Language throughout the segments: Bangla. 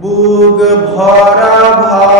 বুক ভরা ভা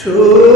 ছোট